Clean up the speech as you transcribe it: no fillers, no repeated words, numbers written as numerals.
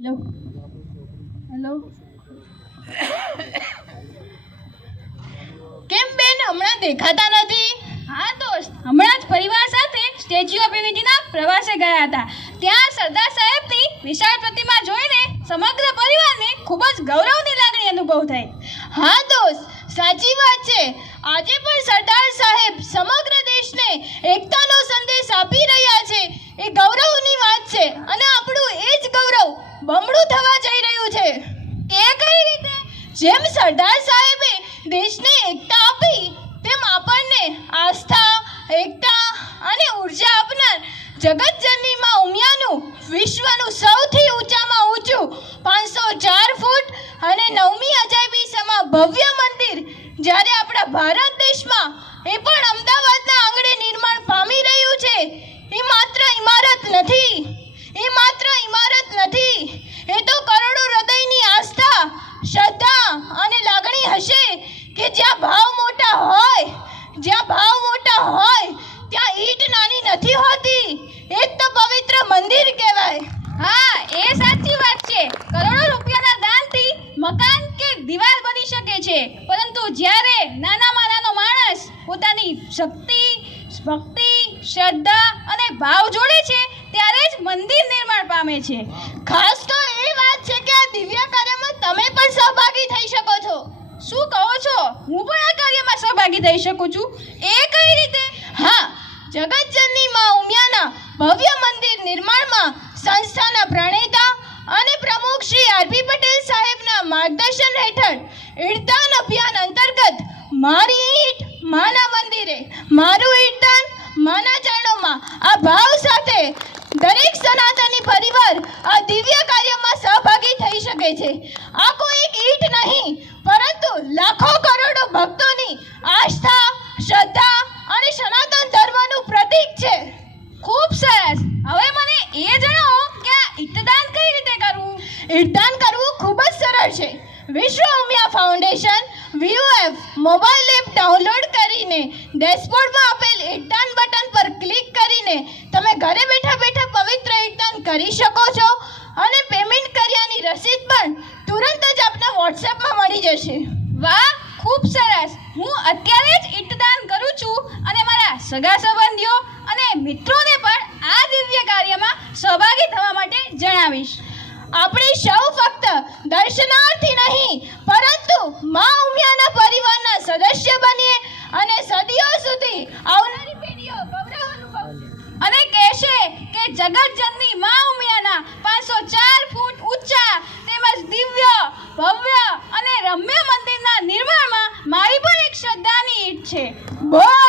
Hello hello કેમ બેન હમણાં દેખાતા નથી? હા દોસ્ત, હમણાં જ પરિવાર સાથે સ્ટેચ્યુ ઓફ યુનિટીના પ્રવાસે ગયા હતા. ત્યાં સરદાર સાહેબની વિશાળ પ્રતિમા જોઈને સમગ્ર પરિવારને ખૂબ જ ગૌરવની લાગણી અનુભવ થઈ. હા દોસ્ત, સાચી વાત છે. આજે પણ સરદાર સાહેબ સમગ્ર દેશને એકતાનો સંદેશ આપી રહ્યા છે. એ ગૌરવની વાત છે અને આપણું એ જ ગૌરવ બમણું થવા જઈ રહ્યું છે. એ કઈ રીતે? જેમ સરદાર સાહેબે દેશને એકતા આપી, તેમ આપણને આસ્થા, એકતા અને ઉર્જા આપનાર જગતજનની માં ઉમિયાનું વિશ્વનું સૌથી ઊંચામાં ઊંચું 504 ફૂટ અને 9મી અજાયબી સમા ભવ્ય મંદિર જ્યારે આપણા ભારત દેશમાં એ પણ અમદાવાદના આંગણે નિર્માણ પામી રહ્યું છે, એ માત્ર ઇમારત નથી. એ તો કરોડો હૃદયની આસ્થા, શ્રદ્ધા અને લાગણી હશે કે જ્યાં ભાવ મોટા હોય ત્યાં ઈંટ નાની નથી હોતી. એ તો પવિત્ર મંદિર કહેવાય. હા, એ સાચી વાત છે. કરોડો રૂપિયાના દાનથી મકાન કે દિવાલ બની શકે છે, પરંતુ જ્યારે નાનામાં નાનો માણસ પોતાની શક્તિ, ભક્તિ, શ્રદ્ધા અને ભાવ જોડે છે, ત્યારે જ મંદિર નિર્માણ પામે છે. ખાસ તો એ વાત છે કે આ દિવ્ય કાર્યમાં તમે પણ સહભાગી થઈ શકો છો. શું કહો છો? હું પણ આ કાર્યમાં સહભાગી થઈ શકું છું. એ કઈ રીતે? હા, જગતજનની માં ઉમિયાના ભવ્ય મંદિર નિર્માણમાં સંસ્થાના પ્રણેતા અને પ્રમુખ શ્રી આર.પી. પટેલ સાહેબના માર્ગદર્શન હેઠળ ઈટદાન અભિયાન અંતર્ગત મારી ઈંટ માના મંદિરે, મારું ઈટદાન માના ચરણોમાં આ ભાવ સાથે દરેક સનાતની પરિવાર આ દિવ્ય કાર્યમાં સહભાગી થઈ શકે છે. આ કોઈ એક ઈંટ નહીં, પરંતુ લાખો કરોડો ભક્તોની આસ્થા, શ્રદ્ધા અને સનાતન ધર્મનું પ્રતીક છે. ખૂબ સરસ. હવે મને એ જણાવો કે આ ઈટદાન કઈ રીતે કરવું? ઈટદાન કરવું ખૂબ જ સરળ છે. વિશ્વ Umiya foundation VOF mobile app download કરીને ડેશબોર્ડમાં આપેલ ઈટદાન બટન પર ક્લિક કરીને તમે ઘરે બેઠા બેઠા પવિત્ર ઈટદાન કરી શકો છો અને પેમેન્ટ કર્યાની રસીદ પણ તુરંત જ આપના વોટ્સએપમાં મળી જશે. વાહ, ખૂબ સરસ. હું અત્યારે જ ઈટદાન કરું છું અને મારા સગા સંબંધીઓ અને મિત્રોને પણ આ દિવ્ય કાર્યમાં સહભાગી થવા માટે જણાવીશ. આપણે સૌ ફક્ત દર્શનાર્થી નહીં, પરંતુ માં ઉમિયાના પરિવારના સદસ્ય બનીએ અને સદીઓ સુધી આવનારી પેઢીઓ ગૌરવ અનુભવશે અને કહેશે કે જગતજનની માં ઉમિયાના 504 ફૂટ ઊંચા તેમજ દિવ્ય, ભવ્ય અને રમ્ય મંદિરના નિર્માણમાં મારી પણ એક શ્રદ્ધાની ઈંટ છે. બોલ